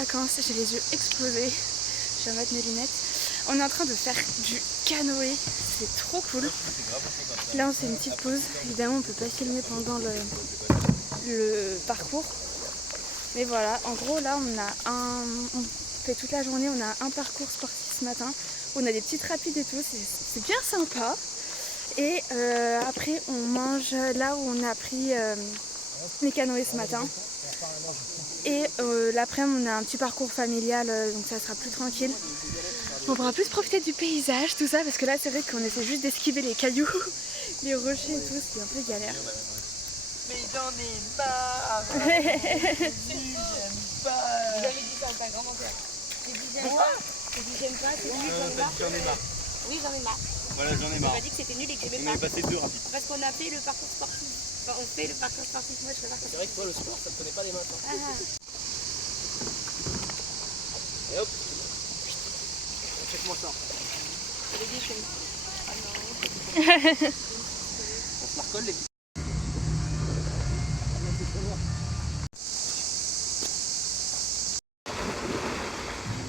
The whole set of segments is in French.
vacances, j'ai les yeux explosés. Je vais mettre mes lunettes. On est en train de faire du canoë, c'est trop cool. Là on fait une petite pause, évidemment on peut pas filmer pendant le parcours. Mais voilà, en gros là on fait toute la journée, on a un parcours sportif ce matin. On a des petites rapides et tout, c'est bien sympa. Et après on mange là où on a pris les canoës ce matin. Et l'après-midi on a un petit parcours familial, donc ça sera plus tranquille. On pourra plus profiter du paysage, tout ça, parce que là c'est vrai qu'on essaie juste d'esquiver les cailloux, les rochers et tout, ce qui est un peu galère. Mais j'en ai marre. J'aime pas. J'avais dit ça, c'est un grand menteur. J'ai dit j'aime pas, j'ai dit j'aime pas, j'ai dit j'en ai marre. Oui, j'en ai marre. Voilà, j'en ai On marre. m'a dit que c'était nul et que j'aimais On pas. est passé deux rapides. Parce qu'on a fait le parcours sportif. Enfin, on fait le parcours sportif, moi je fais parcours C'est vrai que toi, le sport, ça te connaît pas les mains. Ah. Et hop. Check-moi ça. J'ai dit je Ah non. On se la recolle, les petits.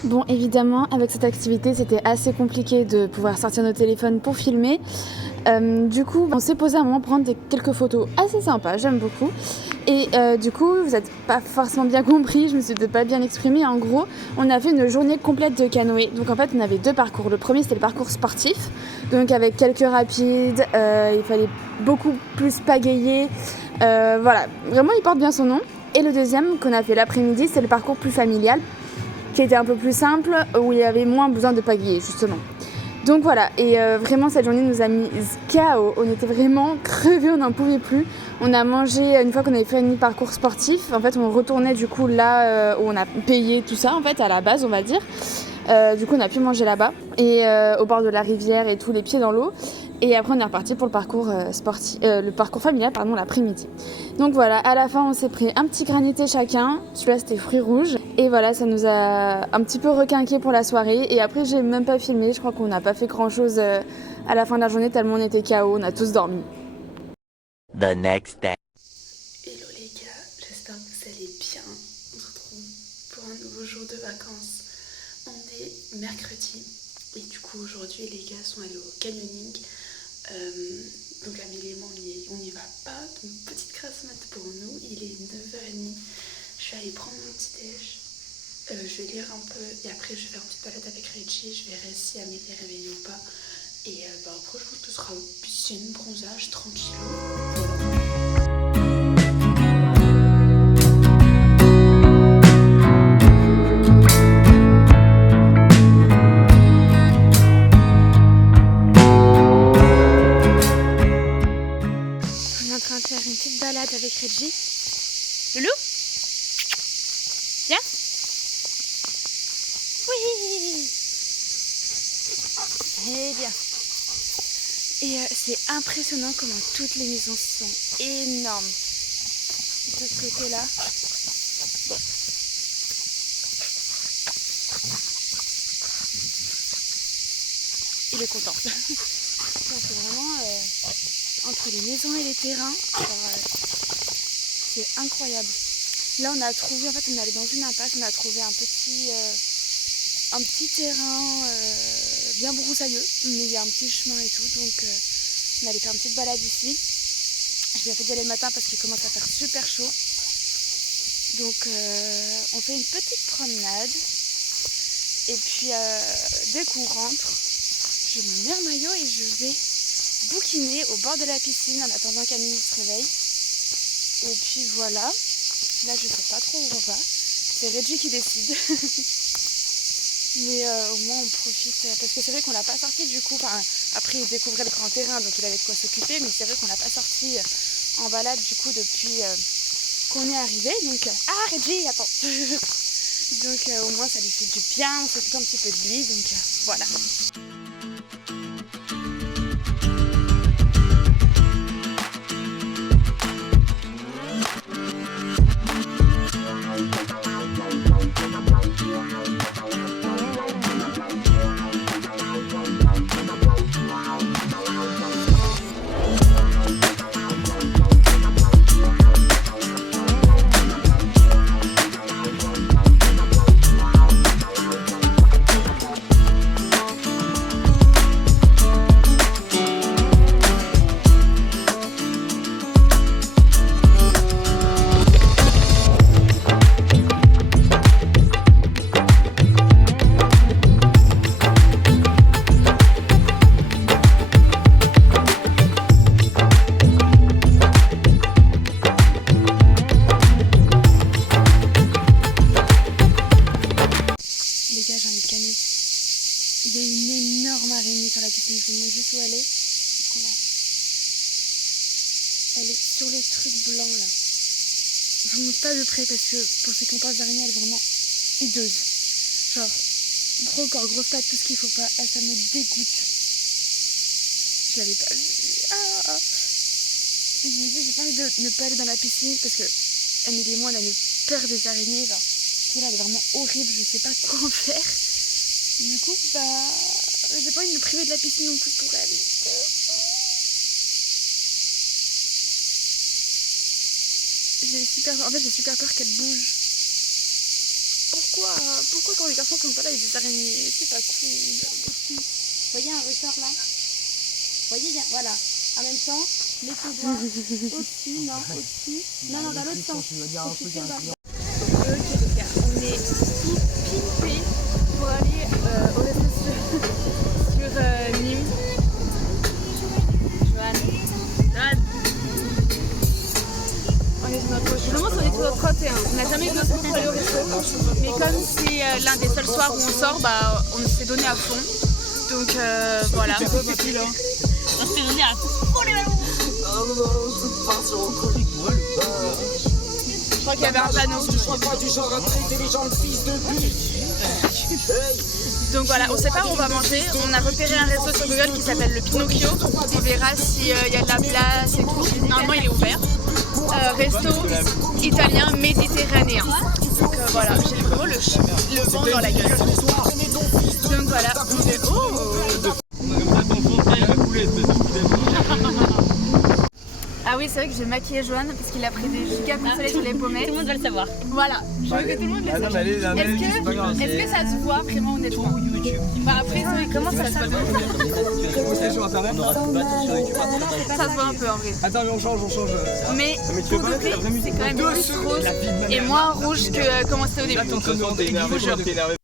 Bon, évidemment, avec cette activité, c'était assez compliqué de pouvoir sortir nos téléphones pour filmer. Du coup, on s'est posé à un moment prendre quelques photos assez sympas, j'aime beaucoup. Et du coup, vous n'avez pas forcément bien compris, je me suis peut-être pas bien exprimée. En gros, on a fait une journée complète de canoë. Donc en fait, on avait deux parcours. Le premier, c'était le parcours sportif, donc avec quelques rapides. Il fallait beaucoup plus pagayer. Voilà, vraiment, il porte bien son nom. Et le deuxième qu'on a fait l'après-midi, c'est le parcours plus familial, qui était un peu plus simple, où il y avait moins besoin de pagayer, justement. Donc voilà, et vraiment cette journée nous a mis KO, on était vraiment crevés, on n'en pouvait plus. On a mangé, une fois qu'on avait fait un parcours sportif, en fait on retournait du coup là où on a payé tout ça en fait à la base on va dire. Du coup on a pu manger là-bas, et au bord de la rivière et tout, les pieds dans l'eau. Et après on est reparti pour le parcours le parcours familial l'après-midi. Donc voilà, à la fin on s'est pris un petit granité chacun, celui-là c'était fruits rouges. Et voilà, ça nous a un petit peu requinqué pour la soirée. Et après j'ai même pas filmé, je crois qu'on n'a pas fait grand chose à la fin de la journée tellement on était KO, on a tous dormi. The next day. Hello les gars, j'espère que vous allez bien. On se retrouve pour un nouveau jour de vacances. On est mercredi et du coup aujourd'hui les gars sont allés au canyoning. Donc Amélie et moi on n'y va pas, donc petite grasse mat pour nous, il est 9h30. Je vais aller prendre mon petit déj, je vais lire un peu et après je vais faire une petite balade avec Reggie, je verrai si Amélie est réveillée ou pas. Et après je pense que ce sera piscine, bronzage, tranquille. Voilà. Faire une petite balade avec Reggie. Loulou, viens. Oui. Eh bien. Et c'est impressionnant comment toutes les maisons sont énormes. De ce côté-là. Bon. Il est content. C'est vraiment... entre les maisons et les terrains, c'est incroyable. Là on a trouvé, en fait on est allé dans une impasse, on a trouvé un petit terrain bien broussailleux, mais il y a un petit chemin et tout, donc on allait faire une petite balade ici. Je viens fait d'y aller le matin parce qu'il commence à faire super chaud. Donc on fait une petite promenade, et puis dès qu'on rentre, je me mets un maillot et je vais bouquiner au bord de la piscine en attendant qu'Amélie se réveille. Et puis voilà, là je sais pas trop où on va, c'est Reggie qui décide. Mais au moins on profite, parce que c'est vrai qu'on l'a pas sorti du coup, après il découvrait le grand terrain donc il avait de quoi s'occuper, mais c'est vrai qu'on l'a pas sorti en balade du coup depuis qu'on est arrivé, donc Reggie attends. Donc au moins ça lui fait du bien, on s'occupe un petit peu de lui, donc voilà. montre-la. Elle est sur le truc blanc là. Je vous montre pas de près parce que pour ceux qui ont pas d'araignée, elle est vraiment hideuse. Genre, gros corps, grosse patte, tout ce qu'il faut pas. Ah, ça me dégoûte. Je l'avais pas vue. Ah. Je me dis, j'ai pas envie de ne pas aller dans la piscine parce que Amélie et moi, on a une peur des araignées. Genre, là, elle est vraiment horrible, je sais pas quoi en faire. Du coup, bah, j'ai pas envie de me priver de la piscine non plus pour elle. J'ai super peur qu'elle bouge. Pourquoi quand les garçons sont pas là, il y a des araignées? C'est pas cool. Vous voyez un ressort là? Vous voyez, voilà. En même temps, mets ton doigt au-dessus, non, au-dessus. Non, dans l'autre sens. Ok les gars, on est pimpés pour aller au resto sur Nîmes. Joanne. On est sur notre chemin, on est sur notre 31. On n'a jamais eu de pour aller au resto. Mais comme c'est l'un des seuls soirs où on sort, bah, on s'est donné à fond. Donc voilà. on s'est donné à fond les ballons. Je crois qu'il y avait un panneau. Donc voilà, on sait pas où on va manger. On a repéré un resto sur Google qui s'appelle le Pinocchio. On verra s'il y a de la place et tout. Normalement il est ouvert. Resto italien méditerranéen. Donc voilà, j'ai vraiment le vent dans la gueule. Donc voilà, on fait Ah oui, c'est vrai que j'ai maquillé Joanne parce qu'il a pris des giga coups de soleil sur les pommettes. Tout le monde va le savoir. Voilà, je veux que tout le monde le sache. Est-ce que ça se voit vraiment honnêtement? Bah après, comment ça se voit? Ça se voit un peu en vrai. Attends, mais on change. Mais pour de vrai, c'est quand même plus rose et moins rouge que comment c'était au début. Attends, t'es énervé.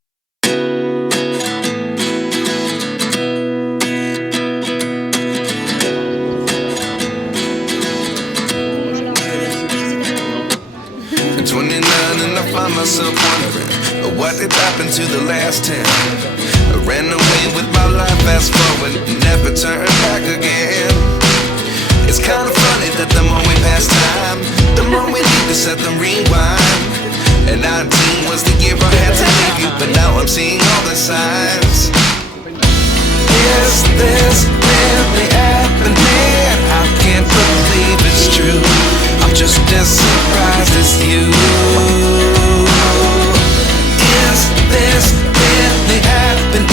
Myself wondering what did happen to the last 10. I ran away with my life, fast forward, never turn back again. It's kind of funny that the more we pass time, the more we need to set them rewind. And 19 was the year I had to leave you, but now I'm seeing all the signs. Is this really happening? I can't believe it's true. I'm just as surprised as you. Is this really happening?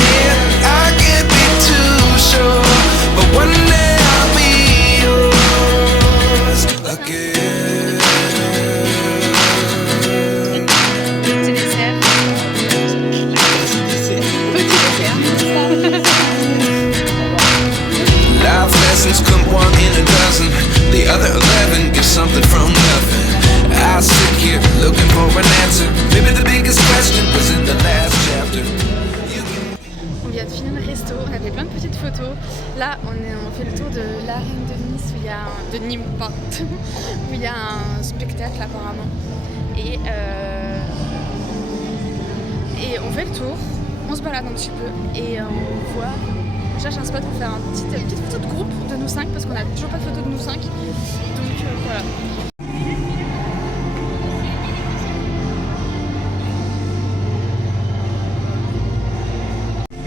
I can't be too sure, but one day I'll be yours again. Petit dessert. Life lessons come one in a dozen. The other 11 get something from nothing. I sit here looking for an answer. Maybe the biggest question was in the last chapter. On vient de finir le resto, on a fait plein de petites photos. Là, on fait le tour de l'arène de Nice où il y a de Nîmes, pardon, où il y a un spectacle apparemment. Et on fait le tour, on se balade un petit peu et on voit. On cherche un spot pour faire une petite photo de groupe de nous 5 parce qu'on a toujours pas de photo de nous 5. Donc voilà.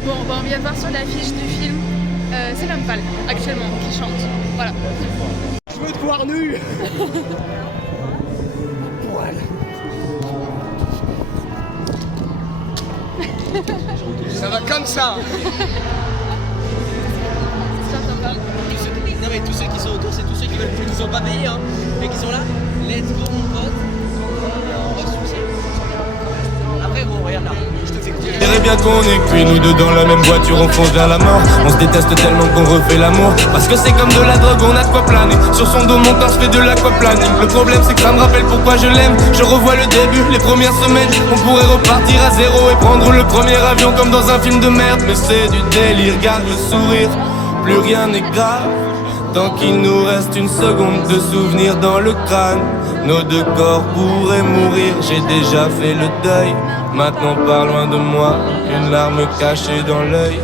Bon, bah on vient de voir sur l'affiche du film, c'est l'homme pâle actuellement qui chante. Voilà. Je veux te voir nu. Ça va comme ça. Non mais tous ceux qui sont autour, c'est tous ceux qui nous ont pas payé hein, et qui sont là. Let's go mon pote. Après gros regarde là, je te fais écouter. Je dirais bien qu'on est cuits, nous deux dans la même voiture, on fonce vers la mort. On se déteste tellement qu'on refait l'amour. Parce que c'est comme de la drogue, on a de quoi planer. Sur son dos mon corps se fait de l'aquaplaning. Le problème c'est que ça me rappelle pourquoi je l'aime. Je revois le début, les premières semaines. On pourrait repartir à zéro et prendre le premier avion comme dans un film de merde. Mais c'est du délire, garde le sourire, plus rien n'est grave. Tant qu'il nous reste une seconde de souvenir dans le crâne. Nos deux corps pourraient mourir, j'ai déjà fait le deuil. Maintenant pars loin de moi, une larme cachée dans l'œil.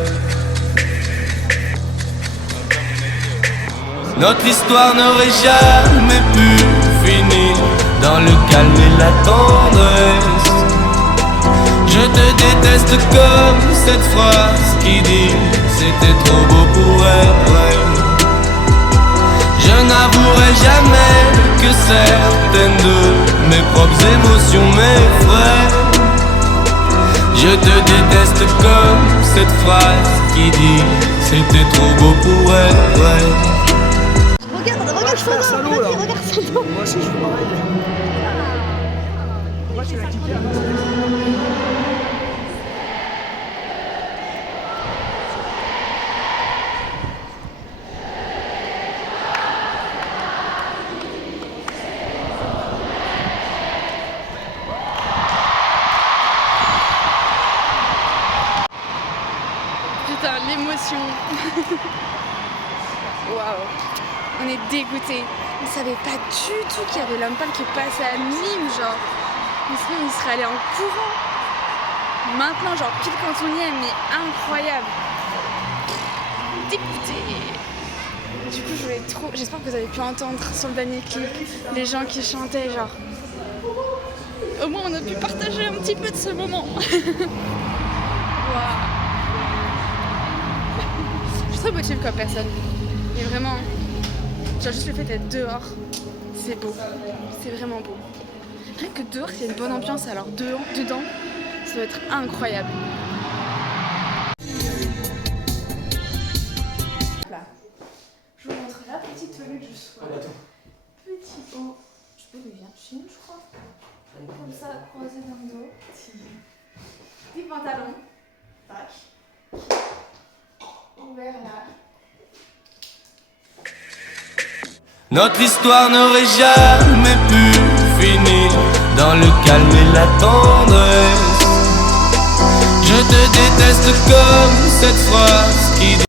Notre histoire n'aurait jamais pu finir dans le calme et la tendresse. Je te déteste comme cette phrase qui dit c'était trop beau pour être vrai. Je n'avouerai jamais que certaines de mes propres émotions m'effraient. Je te déteste comme cette phrase qui dit c'était trop beau pour être vrai. Regarde son dos, vas-y, regarde son dos. Moi aussi je suis pareil. Pourquoi tu l'as quitté là? Putain, l'émotion. Waouh. On est dégoûtés. On savait pas du tout qu'il y avait l'homme pâle qui passait à Nîmes, genre. Mais sinon, il serait allé en courant. Maintenant, genre, pile quand on y est, mais incroyable. Dégoûté. Du coup, je voulais trop... J'espère que vous avez pu entendre sur le dernier clip les gens qui chantaient, genre... Au moins, on a pu partager un petit peu de ce moment. Waouh. Je suis très motivée comme personne. Mais vraiment... Genre juste le fait d'être dehors, c'est beau, c'est vraiment beau. Rien que dehors, il y a une bonne ambiance, alors dedans, ça doit être incroyable. Là, je vous montre la petite tenue que je sois. Petit haut, je peux lui viens chine, je crois. Comme ça, croisé dans le dos. Des pantalons, tac. Ouvert là. Notre histoire n'aurait jamais pu finir dans le calme et la tendresse. Je te déteste comme cette phrase qui dit